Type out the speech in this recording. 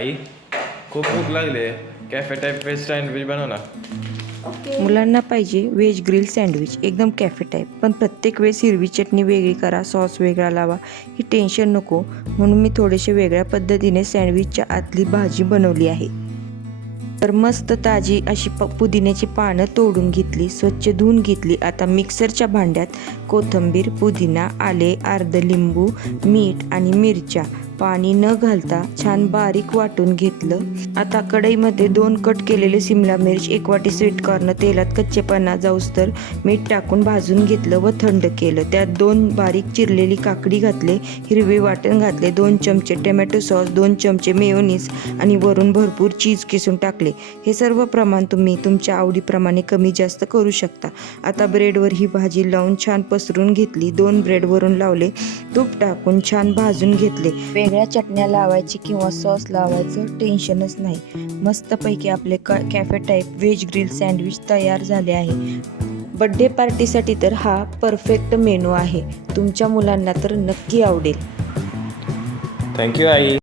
आई खूप भूक लागली आहे, कॅफे टाईप व्हेज सँडविच बनव ना. मुलांना पाहिजे व्हेज ग्रिल सँडविच, एकदम कॅफे टाईप. पण प्रत्येक वेळेस हिरवी चटणी वेगळी करा, सॉस वेगळा लावा, ही टेन्शन नको. म्हणून मी थोडेसे वेगळ्या पद्धतीने सँडविचच्या आतली भाजी बनवली आहे. तर मस्त ताजी अशी पुदिन्याची पानं तोडून घेतली, स्वच्छ धुवून घेतली. आता मिक्सरच्या भांड्यात कोथिंबीर, पुदिना, आले, अर्ध लिंबू, मीठ आणि मिरच्या पाणी न घालता छान बारीक वाटून घेतलं. आता कढईमध्ये 2 कट केलेले सिमला मिर्च, 1 वाटी स्वीटकॉर्न तेलात कच्चेपणा जाऊस्तर मीठ टाकून भाजून घेतलं व थंड केलं. त्यात 2 बारीक चिरलेली काकडी घातले, हिरवे वाटण घातले, 2 चमचे टोमॅटो सॉस, 2 चमचे मेयोनीज आणि वरून भरपूर चीज किसून टाकले. हे सर्व प्रमाण तुम्ही तुमच्या आवडीप्रमाणे कमी जास्त करू शकता. आता ब्रेडवर ही भाजी लावून छान पसरून घेतली. 2 ब्रेड वरून लावले, तूप टाकून छान भाजून घेतले. वेगळ्या चटण्या लावायची किंवा सॉस लावायचं टेन्शनच नाही. मस्तपैकी आपले cafe type veg grill sandwich तयार झाले आहे. बड्डे पार्टीसाठी तर हा परफेक्ट मेनू आहे. तुमच्या मुलांना तर नक्की आवडेल. थँक्यू आई.